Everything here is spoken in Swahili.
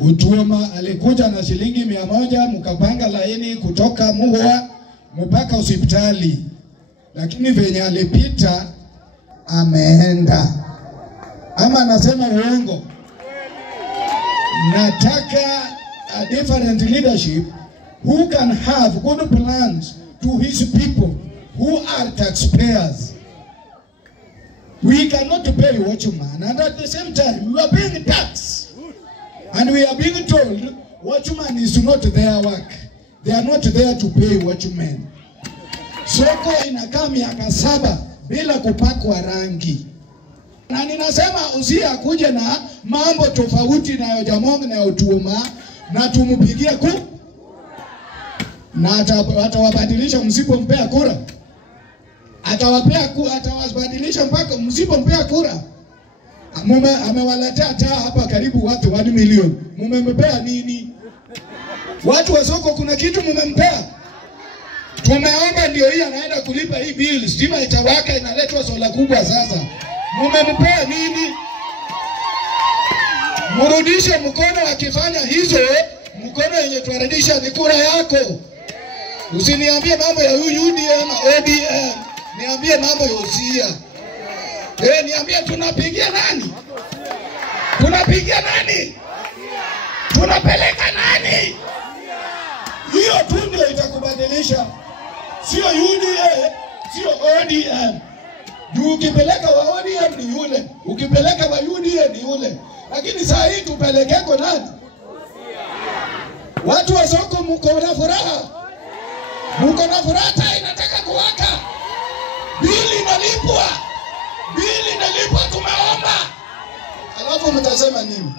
Utuoma alikuja na shilingi 100, mkapanga laini kutoka Muhwa mpaka hospitali. Lakini venye alipita ameenda. Ama nasema uongo? Nataka a different leadership who can have good plans to his people who are taxpayers. We cannot pay watchman, and at the same time we are being taxed. And we are being told watchman is not their work. They are not there to pay watchmen. Soko inakaa miaka 7 bila kupakwa rangi. Na ninasema usia kuja na mambo tofauti na Ojamong na Otuoma na tumupigia kura. Na atawabadilisha msipompea kura. Atawabadilisha mpaka msipompea kura. Amewaletea taa hapa karibu watu 1 milioni. Mumempea nini? Watu wa soko kuna kitu mumempea? Tumeomba ndio hii anaenda kulipa hii bill. Stima itawaka, inaletwa sola kubwa sasa. Mumempea nini? Murudishe mkono. Akifanya hizo, mkono yenye tuarudisha ni kura yako. Usiniambie mambo ya UDM, ODM. Niambie mambo ya usia. Niambie tunapigia nani? Tunapigia nani? Tunapeleka nani? Hiyo tu ndio itakubadilisha. Sio UDA, sio ODM. Juu ukipeleka wa ODM ni yule, ukipeleka wa UDA ni yule. Lakini saa hii tupelekeko nani? Watu wa soko mko na furaha. Mko na furaha, taa inataka kuwaka. Bili inalipwa. Bili inalipwa, tumeomba. Alafu mtasema nini?